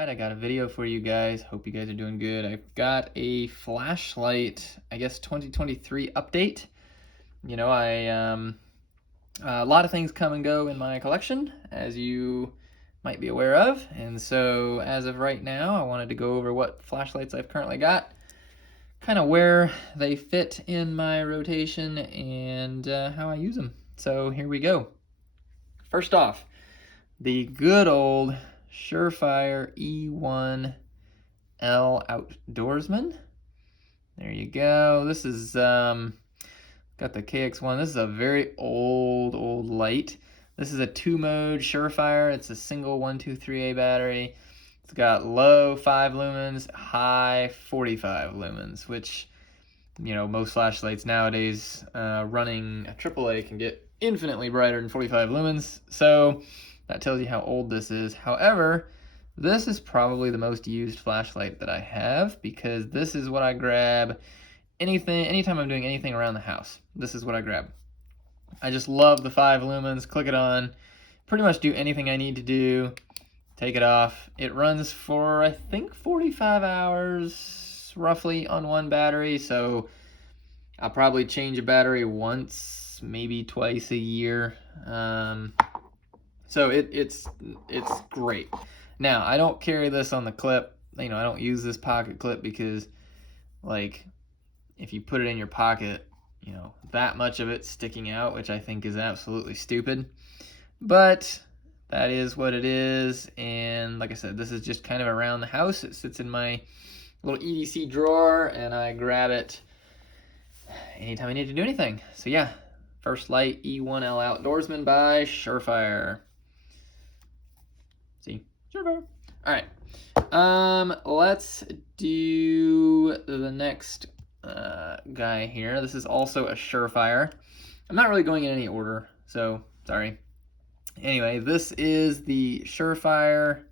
Alright, I got a video for you guys. Hope you guys are doing good. I've got a flashlight, I guess 2023 update. You know, a lot of things come and go in my collection, as you might be aware of. And so as of right now, I wanted to go over what flashlights I've currently got, kind of where they fit in my rotation, and how I use them. So here we go. First off, the good old Surefire E1L Outdoorsman. There you go. This is got the KX1. This is a very old light. This is a 2-mode Surefire. It's a single 123A battery. It's got low 5 lumens, high 45 lumens, which, you know, most flashlights nowadays running a AAA can get infinitely brighter than 45 lumens. So that tells you how old this is. However, this is probably the most used flashlight that I have, because this is what I grab anytime I'm doing anything around the house. This is what I grab. I just love the 5 lumens, click it on, pretty much do anything I need to do, take it off. It runs for, I think, 45 hours roughly on one battery, so I'll probably change a battery once, maybe twice a year. So it's great. Now, I don't carry this on the clip. You know, I don't use this pocket clip because, like, if you put it in your pocket, you know, that much of it sticking out, which I think is absolutely stupid. But that is what it is. And like I said, this is just kind of around the house. It sits in my little EDC drawer, and I grab it anytime I need to do anything. So yeah, first light, E1L Outdoorsman by Surefire. See? Surefire. All right. Let's do the next guy here. This is also a Surefire. I'm not really going in any order, so sorry. Anyway, this is the Surefire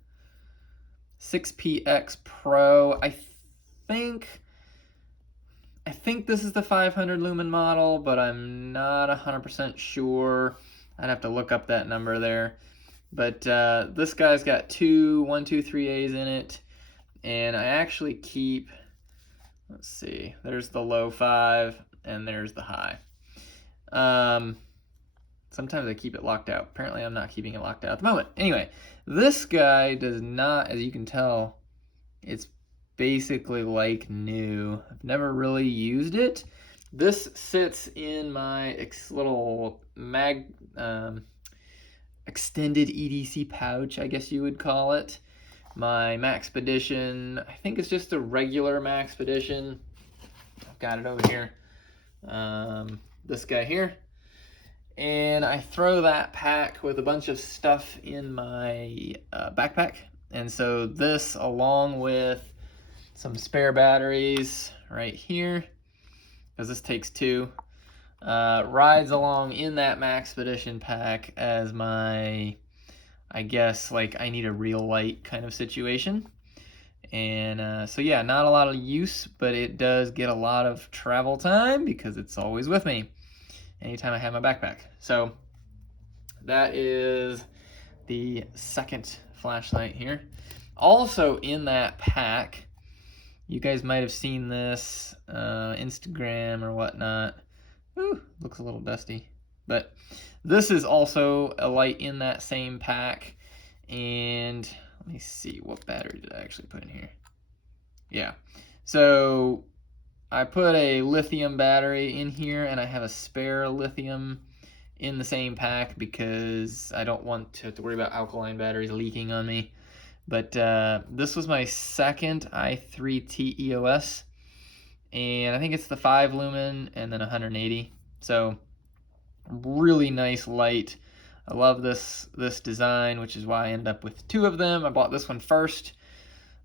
6PX Pro. I think this is the 500 lumen model, but I'm not 100% sure. I'd have to look up that number there. But this guy's got two 123As in it, and I actually keep, let's see, there's the low 5 and there's the high. Sometimes I keep it locked out. Apparently I'm not keeping it locked out at the moment. Anyway, this guy does not, as you can tell, it's basically like new. I've never really used it. This sits in my little extended EDC pouch, I guess you would call it. My Maxpedition, I think it's just a regular Maxpedition. I've got it over here. This guy here. And I throw that pack with a bunch of stuff in my backpack. And so this, along with some spare batteries right here, because this takes 2, rides along in that Maxpedition pack as my, I guess, like, I need a real light kind of situation. And so yeah, not a lot of use, but it does get a lot of travel time because it's always with me anytime I have my backpack. So that is the second flashlight here. Also in that pack, you guys might have seen this, Instagram or whatnot. Ooh, looks a little dusty. But this is also a light in that same pack. And let me see, what battery did I actually put in here? Yeah, so I put a lithium battery in here, and I have a spare lithium in the same pack because I don't want to have to worry about alkaline batteries leaking on me. But this was my second i3T EOS, and I think it's the 5 lumen and then 180. So really nice light. I love this design, which is why I ended up with 2 of them. I bought this one first.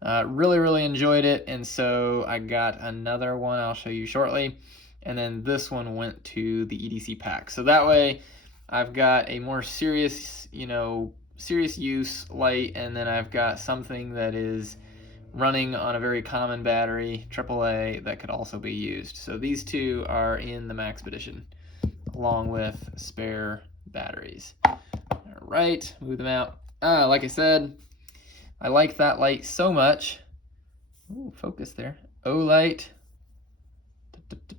Really enjoyed it, and so I got another one I'll show you shortly, and then this one went to the EDC pack. So that way I've got a more serious, you know, serious use light, and then I've got something that is running on a very common battery, AAA, that could also be used. So these 2 are in the Maxpedition, along with spare batteries. All right, move them out. Like I said, I like that light so much. Ooh, focus there. Olight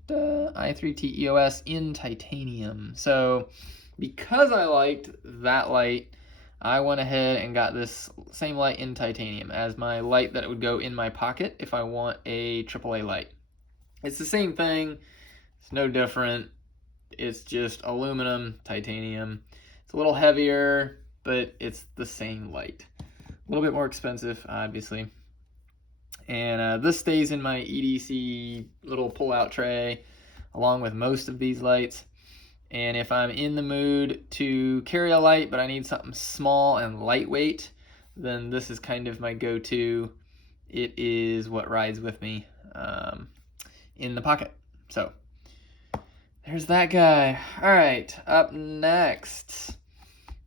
i3T EOS in titanium. So because I liked that light, I went ahead and got this same light in titanium as my light that would go in my pocket if I want a AAA light. It's the same thing. It's no different. It's just aluminum, titanium. It's a little heavier, but it's the same light. A little bit more expensive, obviously. And this stays in my EDC little pull-out tray, along with most of these lights. And if I'm in the mood to carry a light, but I need something small and lightweight, then this is kind of my go-to. It is what rides with me in the pocket. So there's that guy. All right, up next,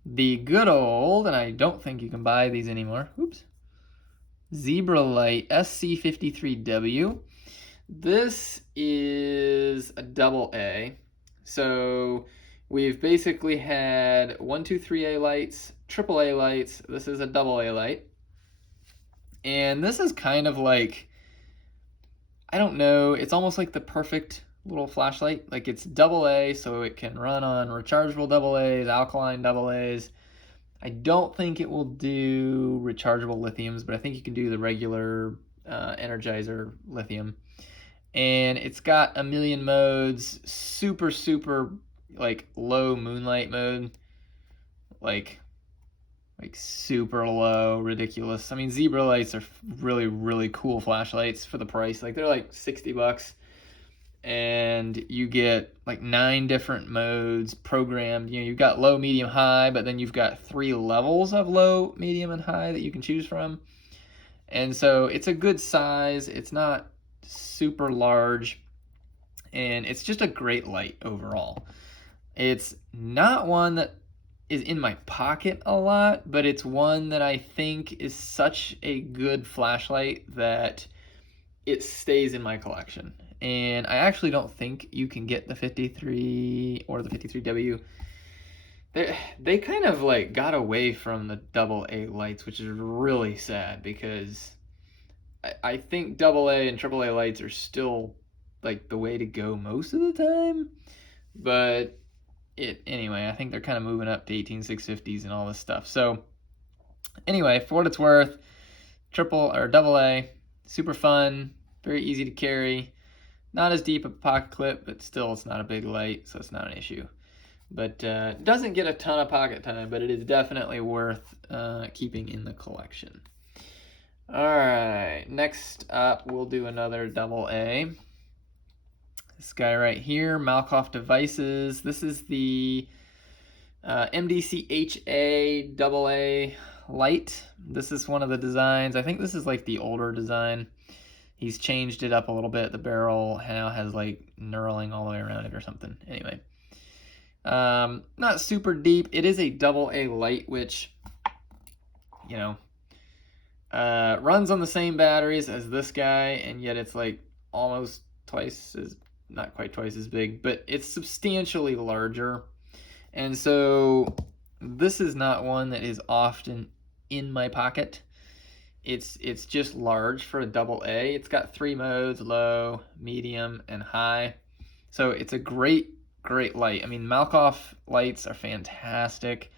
the good old, and I don't think you can buy these anymore. Oops. Zebralight SC53w. This is a AA. So we've basically had 1, 2, 3A lights, AAA lights. This is a AA light. And this is kind of like, I don't know, it's almost like the perfect little flashlight. Like it's AA, so it can run on rechargeable AA's, alkaline AA's. I don't think it will do rechargeable lithiums, but I think you can do the regular Energizer lithium. And it's got a million modes, super like low moonlight mode, like super low, ridiculous. I mean, Zebralights are really cool flashlights for the price. Like they're like $60. And you get like 9 different modes programmed. You know, you've got low, medium, high, but then you've got 3 levels of low, medium, and high that you can choose from. And so it's a good size. It's not super large, and it's just a great light overall. It's not one that is in my pocket a lot, but it's one that I think is such a good flashlight that it stays in my collection. And I actually don't think you can get the 53 or the 53W. They kind of like got away from the AA lights, which is really sad because I think AA and AAA lights are still like the way to go most of the time. But anyway, I think they're kind of moving up to 18650s and all this stuff. So anyway, for what it's worth, AA, super fun, very easy to carry. Not as deep a pocket clip, but still it's not a big light, so it's not an issue. But doesn't get a ton of pocket time, but it is definitely worth keeping in the collection. All right, next up we'll do another AA. This guy right here, Malkoff Devices. This is the MDCHA AA light. This is one of the designs. I think this is like the older design. He's changed it up a little bit. The barrel now has like knurling all the way around it or something. Anyway, not super deep. It is a AA light, which, you know, runs on the same batteries as this guy, and yet it's like almost twice as, not quite twice as big, but it's substantially larger. And so this is not one that is often in my pocket. It's just large for a AA. It's got 3 modes, low, medium, and high. So it's a great light. I mean, Malkoff lights are fantastic.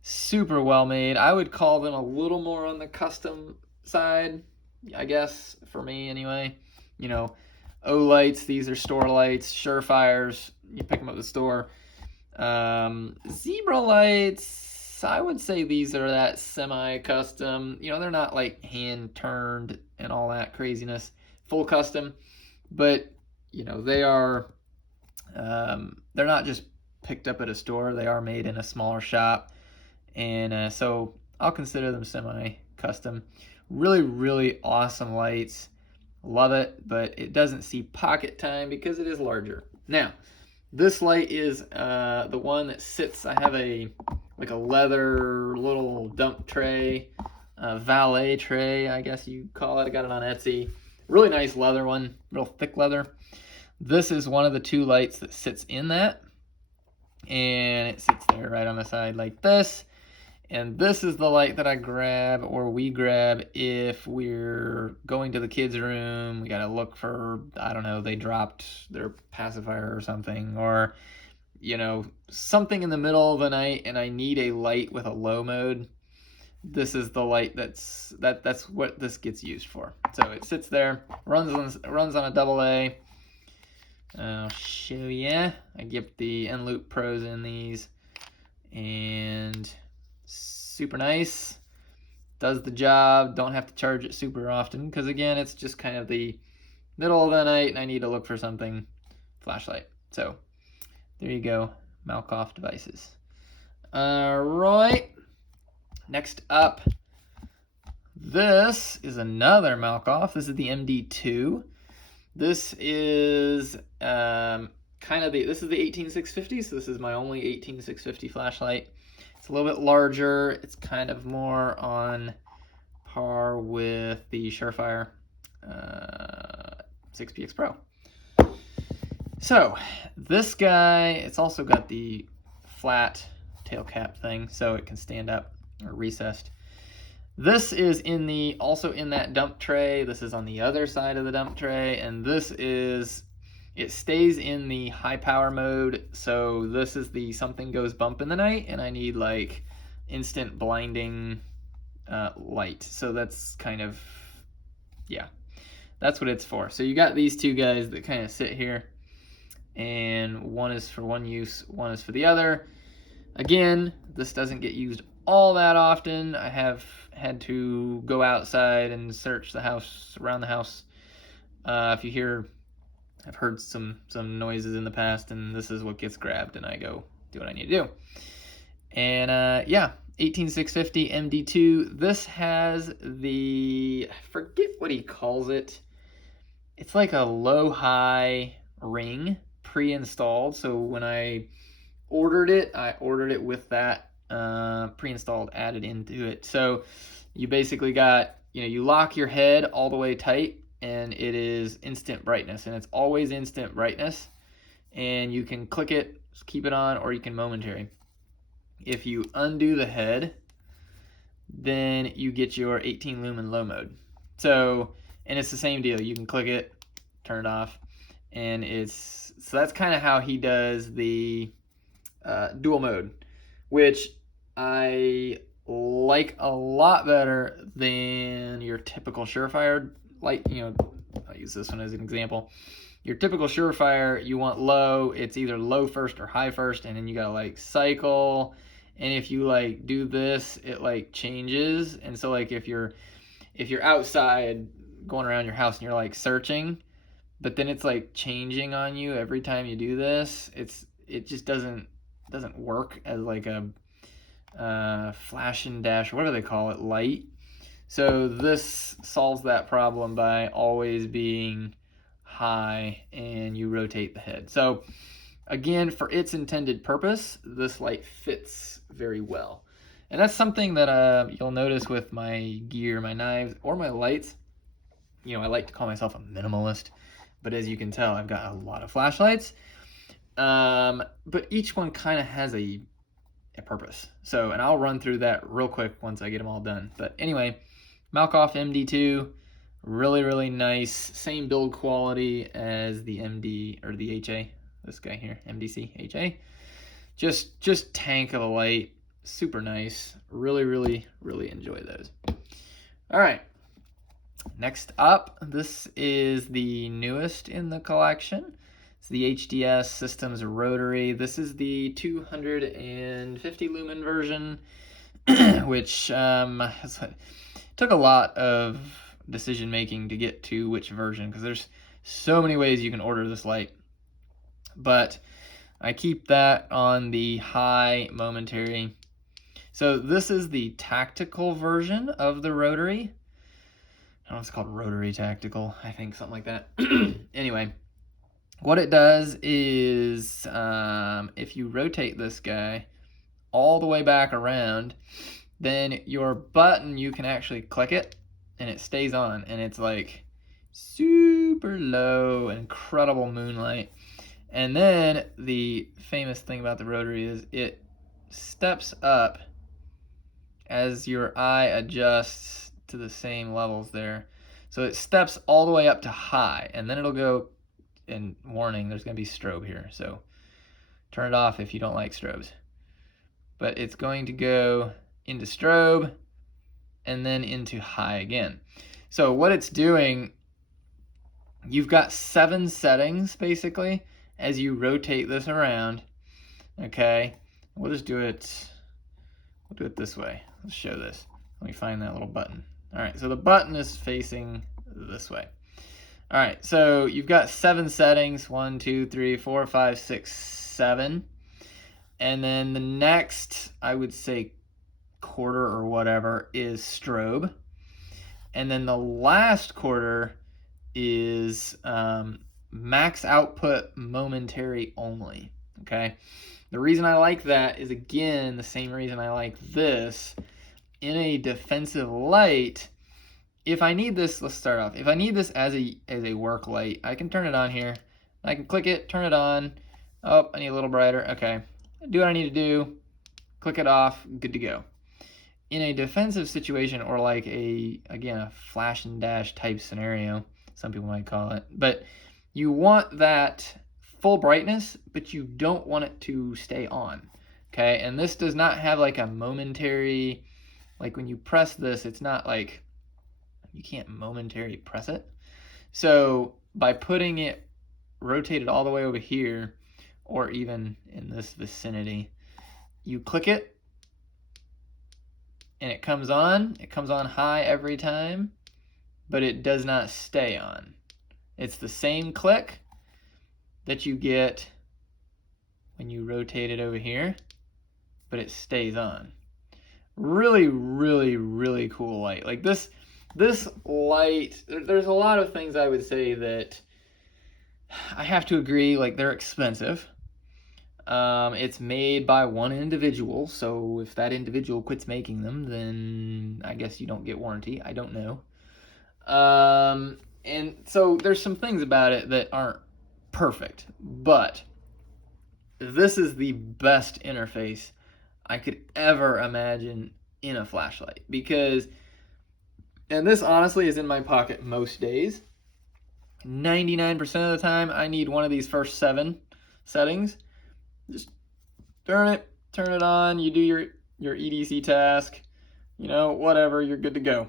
Super well made. I would call them a little more on the custom side, I guess, for me anyway. You know, Olights, these are store lights. Surefires, you pick them up at the store. Zebralights, I would say these are that semi-custom. You know, they're not like hand-turned and all that craziness. Full custom. But, you know, they are, they're not just picked up at a store. They are made in a smaller shop. And so I'll consider them semi-custom. Really awesome lights. Love it, but it doesn't see pocket time because it is larger. Now, this light is the one that sits, I have a leather little dump tray, valet tray, I guess you call it. I got it on Etsy. Really nice leather one, real thick leather. This is one of the 2 lights that sits in that. And it sits there right on the side like this. And this is the light that I grab, or we grab, if we're going to the kids' room. We gotta look for, I don't know, they dropped their pacifier or something, or, you know, something in the middle of the night and I need a light with a low mode. This is the light that's what this gets used for. So it sits there, runs on a AA. I'll show you. I get the N-Loop Pros in these, and super nice. Does the job. Don't have to charge it super often, because again, it's just kind of the middle of the night and I need to look for something. Flashlight. So there you go, Malkoff devices. All right. Next up, this is another Malkoff. This is the MD2. This is this is the 18650, so this is my only 18650 flashlight. It's a little bit larger. It's kind of more on par with the Surefire 6PX Pro. So this guy, it's also got the flat tail cap thing, so it can stand up or recessed. This is also in that dump tray. This is on the other side of the dump tray, and it stays in the high power mode. So this is the something goes bump in the night and I need like instant blinding light. So that's kind of, yeah, that's what it's for. So you got these two guys that kind of sit here, and one is for one use, one is for the other. Again, this doesn't get used all that often. I have had to go outside and search the house, around the house. If you hear, I've heard some noises in the past, and this is what gets grabbed, and I go do what I need to do. And yeah, 18650 MD2. This has I forget what he calls it. It's like a low-high ring pre-installed. So when I ordered it with that pre-installed added into it. So you basically got, you lock your head all the way tight, and it is instant brightness, and it's always instant brightness, and you can click it, just keep it on, or you can momentary. If you undo the head, then you get your 18 lumen low mode. So, and it's the same deal. You can click it, turn it off, and so that's kind of how he does the dual mode, which I like a lot better than your typical Surefire light. I'll use this one as an example. Your typical Surefire, you want low, it's either low first or high first, and then you gotta like cycle, and if you like do this, it like changes. And so like if you're outside going around your house and you're like searching, but then it's like changing on you every time you do this, it just doesn't work as like a flash and dash, whatever they call it, light. So this solves that problem by always being high, and you rotate the head. So again, for its intended purpose, this light fits very well. And that's something that you'll notice with my gear, my knives, or my lights. I like to call myself a minimalist, but as you can tell, I've got a lot of flashlights. But each one kind of has a purpose. So, and I'll run through that real quick once I get them all done. But anyway, Malkoff MD2, really, really nice. Same build quality as the MD, or the HA, this guy here, MDCHA. Just tank of a light, super nice. Really, really, really enjoy those. All right. Next up, this is the newest in the collection. It's the HDS Systems Rotary. This is the 250 lumen version, which took a lot of decision making to get to which version, because there's so many ways you can order this light. But I keep that on the high momentary. So this is the tactical version of the Rotary. I don't know, it's called Rotary Tactical, I think, something like that. Anyway, what it does is if you rotate this guy all the way back around, then your button, you can actually click it and it stays on, and it's like super low, incredible moonlight. And then the famous thing about the Rotary is it steps up as your eye adjusts to the same levels there. So it steps all the way up to high, and then it'll go, and warning, there's going to be strobe here, so turn it off if you don't like strobes. But it's going to go into strobe and then into high again. So what it's doing, you've got 7 settings basically as you rotate this around. Okay, we'll just do it, we'll do it this way. Let's show this. Let me find that little button. All right, so the button is facing this way. All right, so you've got 7 settings, 1, 2, 3, 4, 5, 6, 7. And then the next, I would say quarter or whatever, is strobe. And then the last quarter is max output momentary only, okay? The reason I like that is, again, the same reason I like this. In a defensive light, if I need this, let's start off. If I need this as a work light, I can turn it on here. I can click it, turn it on. Oh, I need a little brighter. Okay, do what I need to do. Click it off, good to go. In a defensive situation, or like again, a flash and dash type scenario, some people might call it, but you want that full brightness, but you don't want it to stay on, okay? And this does not have like a momentary, like when you press this, it's not like, you can't momentary press it. So by putting it rotated all the way over here, or even in this vicinity, you click it, and it comes on high every time, but it does not stay on. It's the same click that you get when you rotate it over here, but it stays on. Really, really, really cool light. Like this light, there's a lot of things I would say that I have to agree, like they're expensive. It's made by one individual, so if that individual quits making them, then I guess you don't get warranty. I don't know. And so there's some things about it that aren't perfect, but this is the best interface I could ever imagine in a flashlight, because, and this honestly is in my pocket most days. 99% of the time I need one of these first 7 settings. Just turn it on, you do your EDC task, you know, whatever, you're good to go.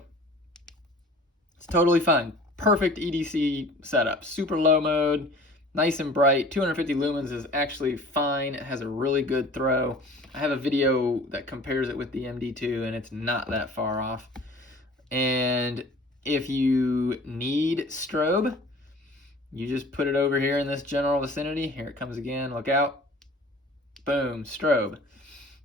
It's totally fine. Perfect EDC setup. Super low mode, nice and bright. 250 lumens is actually fine. It has a really good throw. I have a video that compares it with the MD2, and it's not that far off. And if you need strobe, you just put it over here in this general vicinity. Here it comes again, look out. Boom, strobe.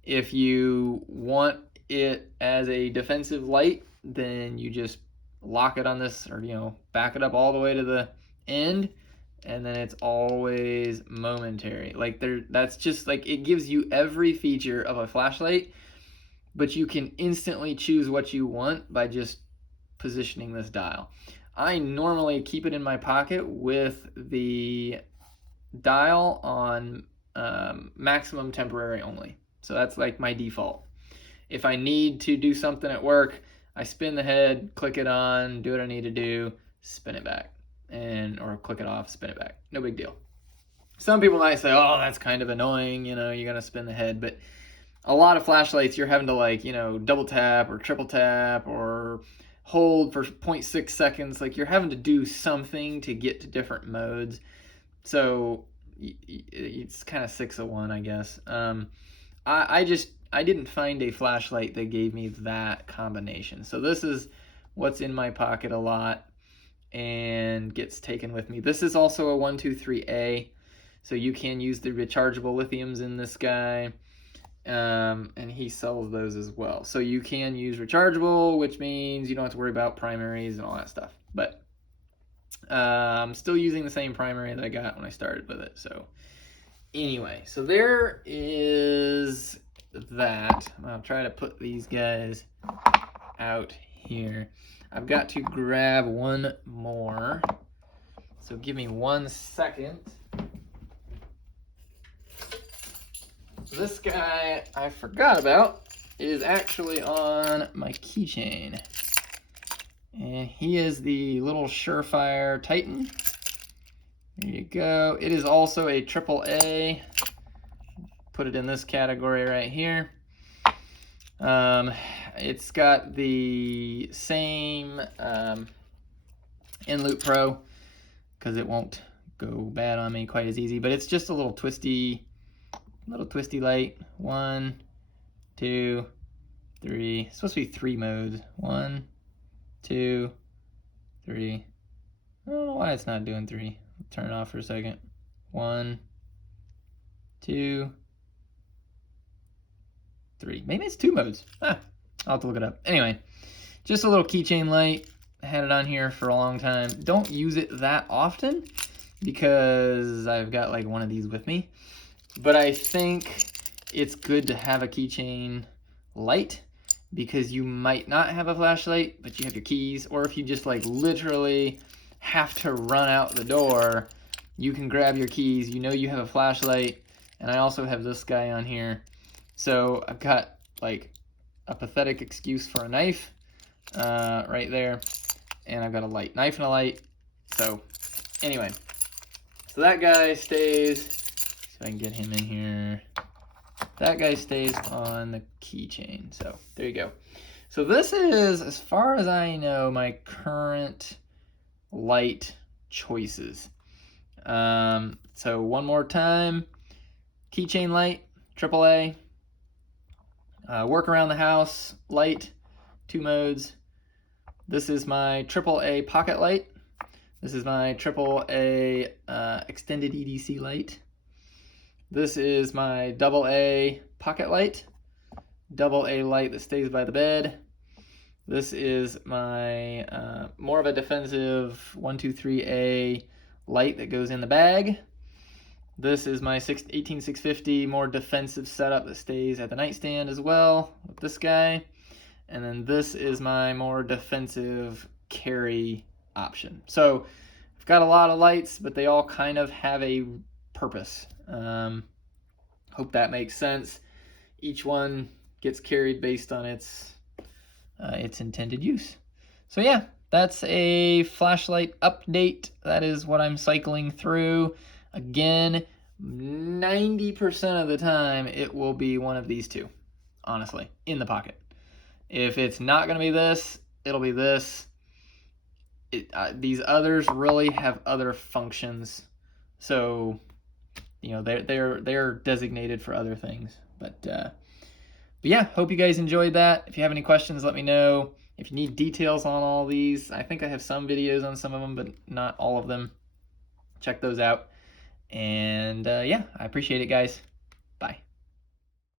If you want it as a defensive light, then you just lock it on this, or you know, back it up all the way to the end, and then it's always momentary. Like that's just like, it gives you every feature of a flashlight, but you can instantly choose what you want by just positioning this dial. I normally keep it in my pocket with the dial on maximum temporary only. So that's like my default. If I need to do something at work, I spin the head, click it on, do what I need to do, spin it back, or click it off, spin it back. No big deal. Some people might say, oh, that's kind of annoying, you know, you're gonna spin the head, but a lot of flashlights you're having to, like, you know, double tap or triple tap or hold for 0.6 seconds. Like, you're having to do something to get to different modes. So it's kind of 6 of 1, I guess. I didn't find a flashlight that gave me that combination. So this is what's in my pocket a lot and gets taken with me. This is also a 123A, so you can use the rechargeable lithiums in this guy. And he sells those as well. So you can use rechargeable, which means you don't have to worry about primaries and all that stuff. But I'm still using the same primary that I got when I started with it. So anyway, so there is that. I'll try to put these guys out here. I've got to grab one more. So give me 1 second. This guy I forgot about, is actually on my keychain. And he is the little Surefire Titan. There you go. It is also a AAA. Put it in this category right here. It's got the same In-Loop Pro, because it won't go bad on me quite as easy, but it's just a little twisty light. 1, 2, 3. It's supposed to be 3 modes. 1, 2, 3. I don't know why it's not doing 3. Turn it off for a second. 1, 2, 3. Maybe it's 2 modes. I'll have to look it up. Anyway, just a little keychain light. I had it on here for a long time. Don't use it that often because I've got like one of these with me. But I think it's good to have a keychain light because you might not have a flashlight, but you have your keys. Or if you just like literally have to run out the door, you can grab your keys. You know you have a flashlight. And I also have this guy on here. So I've got like a pathetic excuse for a knife right there. And I've got a light, knife and a light. So anyway, so that guy stays, so I can get him in here. That guy stays on the keychain. So there you go. So this is, as far as I know, my current light choices. So one more time, keychain light, AAA, work around the house light, 2 modes. This is my AAA pocket light. This is my AAA extended EDC light. This is my AA pocket light, AA light that stays by the bed. This is my more of a defensive 123A light that goes in the bag. This is my 18650 more defensive setup that stays at the nightstand as well with this guy. And then this is my more defensive carry option. So I've got a lot of lights, but they all kind of have a purpose. Hope that makes sense. Each one gets carried based on its intended use. So yeah, that's a flashlight update. That is what I'm cycling through. Again, 90% of the time it will be one of these two, honestly, in the pocket. If it's not going to be this, it'll be this. These others really have other functions, so you know they're designated for other things. But yeah, hope you guys enjoyed that. If you have any questions, let me know. If you need details on all these, I think I have some videos on some of them, but not all of them. Check those out. And yeah, I appreciate it, guys.